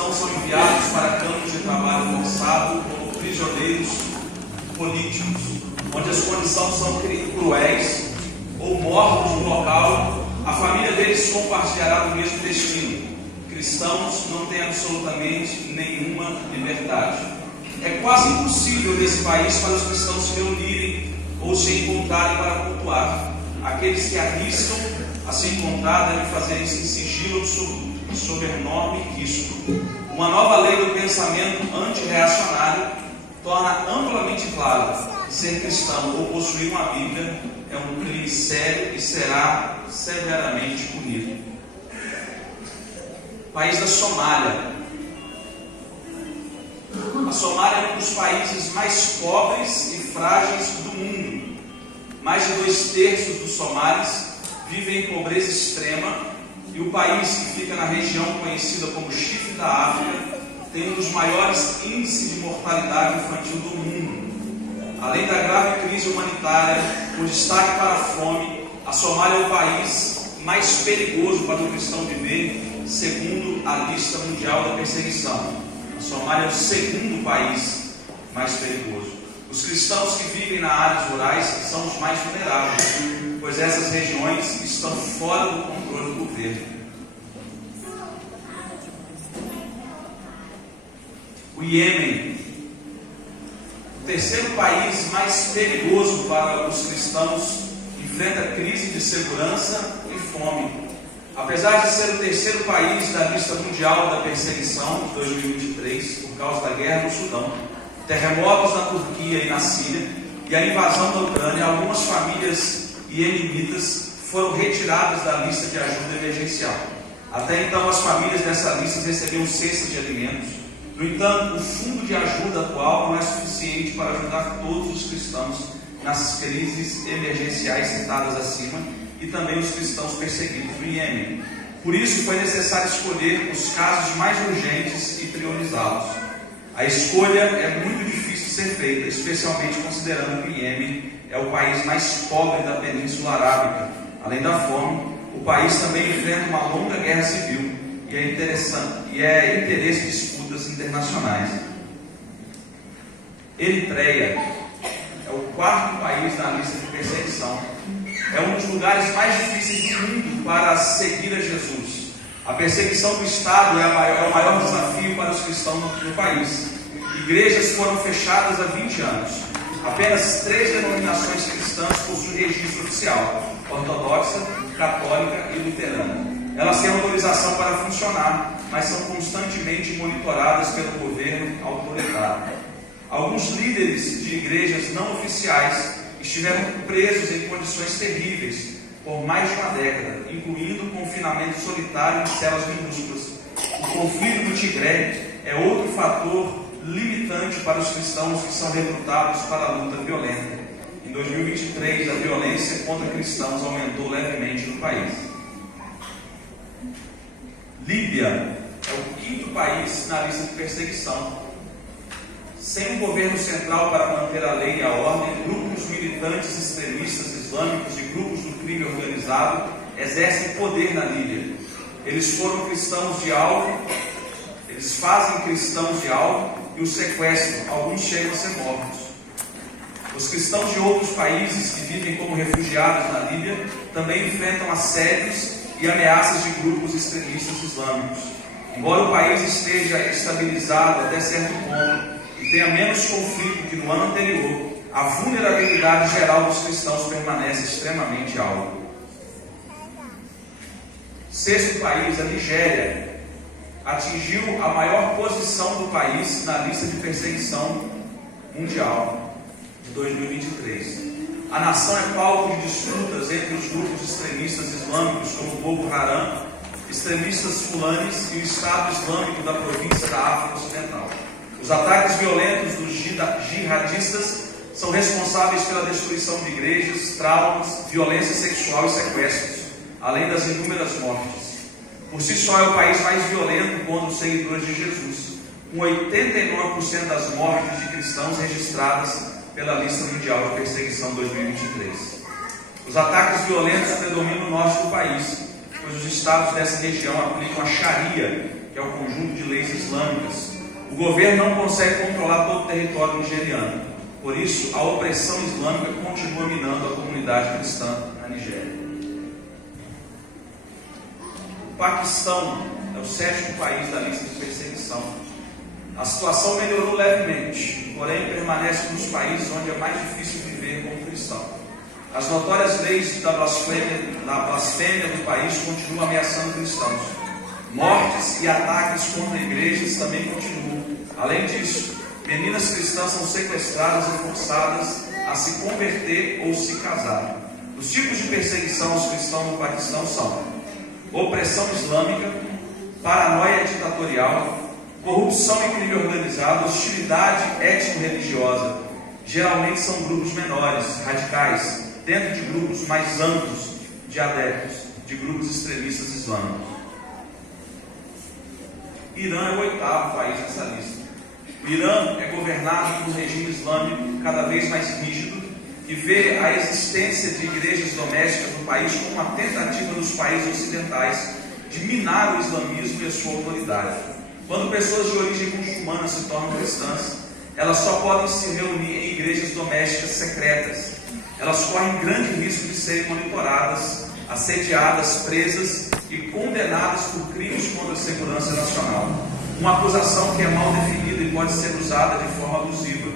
cristãos são enviados para campos de trabalho forçado como prisioneiros políticos, onde as condições são cruéis ou mortos no local, a família deles compartilhará do mesmo destino. Cristãos não têm absolutamente nenhuma liberdade. É quase impossível nesse país para os cristãos se reunirem ou se encontrarem para cultuar. Aqueles que arriscam a se encontrar devem fazer isso em sigilo absoluto, sob enorme risco. Uma nova lei do pensamento antirreacionário torna amplamente claro que ser cristão ou possuir uma Bíblia é um crime sério e será severamente punido. País da Somália. A Somália é um dos países mais pobres e frágeis do mundo. Mais de 2/3 dos somalis vivem em pobreza extrema, e o país, que fica na região conhecida como Chifre da África, tem um dos maiores índices de mortalidade infantil do mundo. Além da grave crise humanitária, com destaque para a fome, a Somália é o país mais perigoso para o cristão viver, segundo a lista mundial da perseguição. A Somália é o segundo país mais perigoso. Os cristãos que vivem nas áreas rurais são os mais vulneráveis, pois essas regiões estão fora do controle do governo. O Iêmen, o terceiro país mais perigoso para os cristãos, enfrenta crise de segurança e fome. Apesar de ser o terceiro país da lista mundial da perseguição de 2023, por causa da guerra no Sudão, terremotos na Turquia e na Síria e a invasão da Ucrânia, algumas famílias iemenitas foram retiradas da lista de ajuda emergencial. Até então, as famílias dessa lista recebiam cestas de alimentos. No entanto, o fundo de ajuda atual não é suficiente para ajudar todos os cristãos nas crises emergenciais citadas acima e também os cristãos perseguidos no Iêmen. Por isso, foi necessário escolher os casos mais urgentes e priorizá-los. A escolha é muito difícil de ser feita, especialmente considerando que o Iêmen é o país mais pobre da Península Arábica. Além da fome, o país também enfrenta uma longa guerra civil e é interesse de disputas internacionais. Eritreia é o quarto país na lista de perseguição. É um dos lugares mais difíceis do mundo para seguir a Jesus. A perseguição do Estado é o maior desafio para os cristãos no país. Igrejas foram fechadas há 20 anos. Apenas 3 denominações cristãs possuem registro oficial: ortodoxa, católica e luterana. Elas têm autorização para funcionar, mas são constantemente monitoradas pelo governo autoritário. Alguns líderes de igrejas não oficiais estiveram presos em condições terríveis por mais de uma década, incluindo confinamento solitário em celas minúsculas. O conflito do Tigré é outro fator limitante para os cristãos que são recrutados para a luta violenta. Em 2023, a violência contra cristãos aumentou levemente no país. Líbia é o quinto país na lista de perseguição. Sem um governo central para manter a lei e a ordem, grupos militantes extremistas islâmicos e grupos do crime organizado exercem poder na Líbia. Eles fazem cristãos de alvo e os sequestram. Alguns chegam a ser mortos. Os cristãos de outros países que vivem como refugiados na Líbia também enfrentam assédios e ameaças de grupos extremistas islâmicos. Embora o país esteja estabilizado até certo ponto e tenha menos conflito que no ano anterior, a vulnerabilidade geral dos cristãos permanece extremamente alta. Sexto país, a Nigéria, atingiu a maior posição do país na lista de perseguição mundial de 2023. A nação é palco de disputas entre os grupos extremistas islâmicos como o Boko Haram, extremistas fulanis e o Estado Islâmico da província da África Ocidental. Os ataques violentos dos jihadistas são responsáveis pela destruição de igrejas, traumas, violência sexual e sequestros, além das inúmeras mortes. Por si só é o país mais violento contra os seguidores de Jesus, com 89% das mortes de cristãos registradas pela lista mundial de perseguição 2023. Os ataques violentos predominam no norte do país, pois os estados dessa região aplicam a Sharia, que é o conjunto de leis islâmicas, o governo não consegue controlar todo o território nigeriano. Por isso, a opressão islâmica continua minando a comunidade cristã na Nigéria. O Paquistão é o 7º país da lista de perseguição. A situação melhorou levemente, porém permanece um dos países onde é mais difícil viver como cristão. As notórias leis da blasfêmia do país continuam ameaçando cristãos. Mortes e ataques contra igrejas também continuam. Além disso, meninas cristãs são sequestradas e forçadas a se converter ou se casar. Os tipos de perseguição aos cristãos no Paquistão são opressão islâmica, paranoia ditatorial, corrupção e crime organizado, hostilidade étnico-religiosa. Geralmente são grupos menores, radicais, dentro de grupos mais amplos de adeptos, de grupos extremistas islâmicos. Irã é o 8º país nessa lista. O Irã é governado por um regime islâmico cada vez mais rígido, que vê a existência de igrejas domésticas no país como uma tentativa dos países ocidentais de minar o islamismo e a sua autoridade. Quando pessoas de origem muçulmana se tornam cristãs, elas só podem se reunir em igrejas domésticas secretas. Elas correm grande risco de serem monitoradas, assediadas, presas e condenadas por crimes contra a segurança nacional. Uma acusação que é mal definida e pode ser usada de forma abusiva.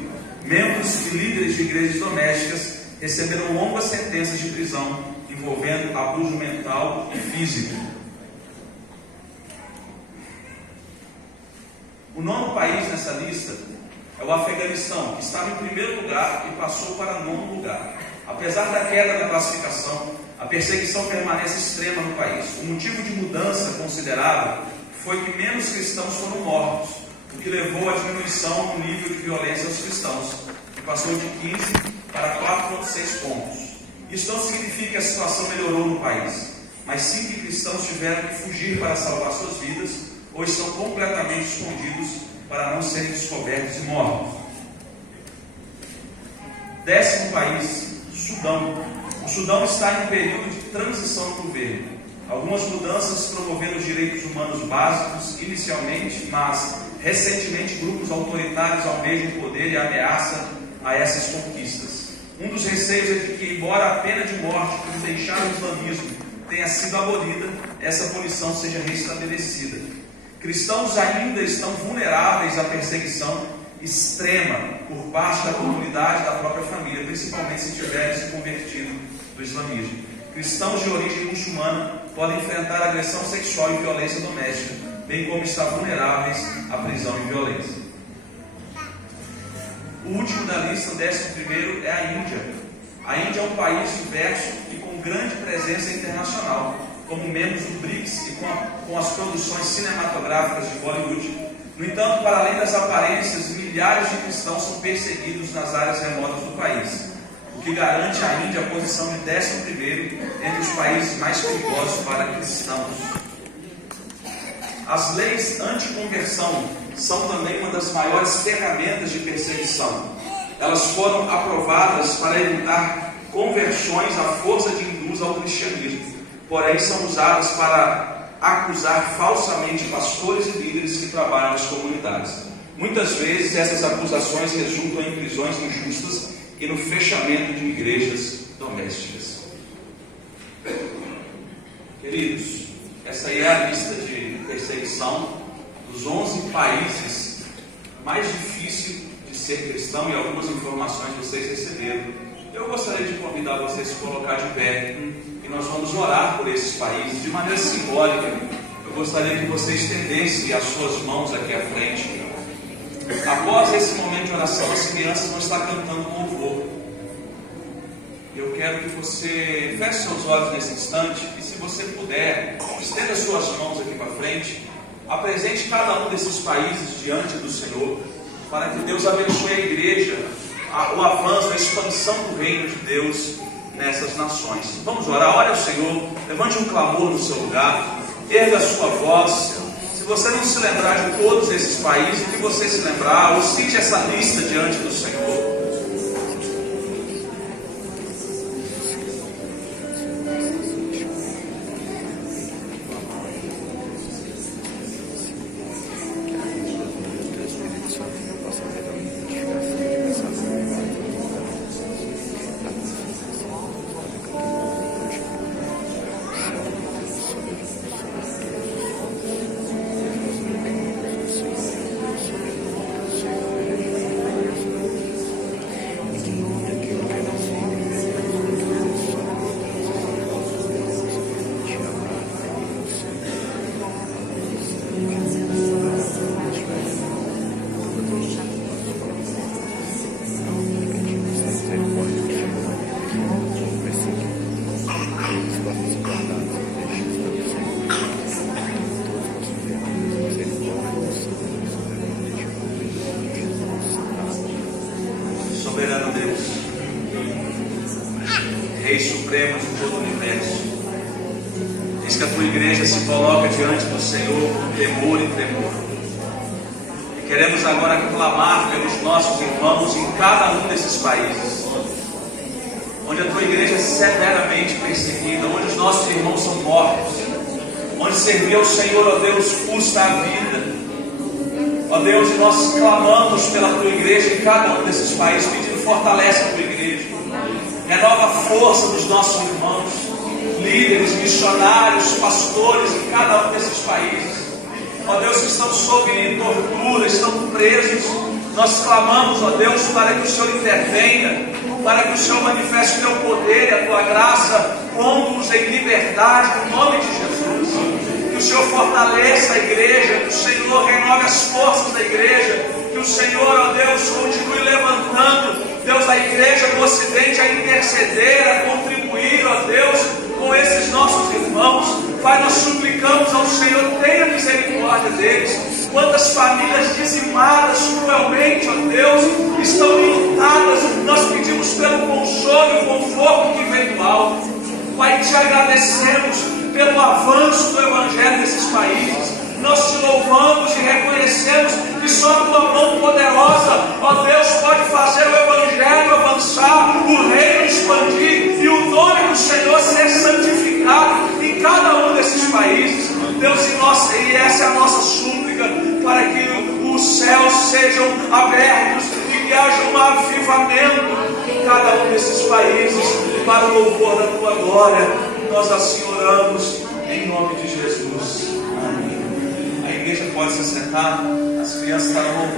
Membros e líderes de igrejas domésticas receberam longas sentenças de prisão envolvendo abuso mental e físico. O 9º país nessa lista é o Afeganistão, que estava em primeiro lugar e passou para 9º lugar. Apesar da queda da classificação, a perseguição permanece extrema no país. O motivo de mudança considerável foi que menos cristãos foram mortos, o que levou à diminuição no nível de violência aos cristãos, que passou de 15 para 4,6 pontos. Isso não significa que a situação melhorou no país, mas sim que cristãos tiveram que fugir para salvar suas vidas ou estão completamente escondidos para não serem descobertos e mortos. 10º país, Sudão. O Sudão está em um período de transição no governo. Algumas mudanças promovendo os direitos humanos básicos inicialmente, mas recentemente grupos autoritários almejam o poder e ameaçam a essas conquistas. Um dos receios é de que, embora a pena de morte por deixar o islamismo tenha sido abolida, essa punição seja restabelecida. Cristãos ainda estão vulneráveis à perseguição extrema por parte da comunidade e da própria família, principalmente se tiverem se convertido do islamismo. Cristãos de origem muçulmana podem enfrentar agressão sexual e violência doméstica, bem como estar vulneráveis à prisão e violência. O último da lista, o 11º, é a Índia. A Índia é um país diverso e com grande presença internacional, como membros do BRICS e com as produções cinematográficas de Bollywood. No entanto, para além das aparências, milhares de cristãos são perseguidos nas áreas remotas do país, o que garante à Índia a posição de 11º entre os países mais perigosos para cristãos. As leis anticonversão são também uma das maiores ferramentas de perseguição. Elas foram aprovadas para evitar conversões à força de hindus ao cristianismo, porém são usadas para acusar falsamente pastores e líderes que trabalham nas comunidades. Muitas vezes essas acusações resultam em prisões injustas e no fechamento de igrejas domésticas. Queridos, essa aí é a lista de perseguição dos 11 países mais difíceis de ser cristão, e algumas informações vocês receberam. Eu gostaria de convidar vocês a se colocar de pé e nós vamos orar por esses países de maneira simbólica. Eu gostaria que você estendesse as suas mãos aqui à frente. Após esse momento de oração, as crianças vão estar cantando um louvor. Eu quero que você feche seus olhos nesse instante e, se você puder, estenda as suas mãos aqui para frente. Apresente cada um desses países diante do Senhor, para que Deus abençoe a igreja, o avanço, a expansão do reino de Deus nessas nações. Vamos orar. Olha o Senhor, levante um clamor no seu lugar, erga a sua voz. Se você não se lembrar de todos esses países, que você se lembrar, ou cite essa lista diante do Senhor. igreja se coloca diante do Senhor com temor e tremor. E queremos agora clamar pelos nossos irmãos em cada um desses países, onde a tua igreja é severamente perseguida, onde os nossos irmãos são mortos, onde servir ao Senhor, ó Deus, custa a vida. Ó Deus, e nós clamamos pela tua igreja em cada um desses países, pedindo: fortalece a tua igreja, renova a força dos nossos irmãos, líderes, missionários, pastores em cada um desses países. Ó Deus, que estão sob tortura, estão presos. Nós clamamos, ó Deus, para que o Senhor intervenha, para que o Senhor manifeste o teu poder e a tua graça, pondo-os em liberdade, no nome de Jesus. Que o Senhor fortaleça a igreja, que o Senhor renove as forças da igreja, que o Senhor, ó Deus, continue levantando, Deus, a igreja do Ocidente a interceder, a contribuir, ó Deus, com esses nossos irmãos. Pai, nós suplicamos ao Senhor: tenha misericórdia deles. Quantas famílias dizimadas cruelmente, ó Deus, estão lutadas. Nós pedimos pelo consolo e o conforto que vem do alto. Pai, te agradecemos pelo avanço do Evangelho nesses países. Nós te louvamos e reconhecemos que só a tua mão poderosa, ó Deus, pode fazer o Evangelho avançar, o reino expandir e o nome do Senhor ser santificado em cada um desses países. Deus, e essa é a nossa súplica, para que os céus sejam abertos e que haja um avivamento em cada um desses países, para o louvor da tua glória. Nós assim oramos em nome de Jesus. Amém. A igreja pode se sentar, as crianças estarão louvando.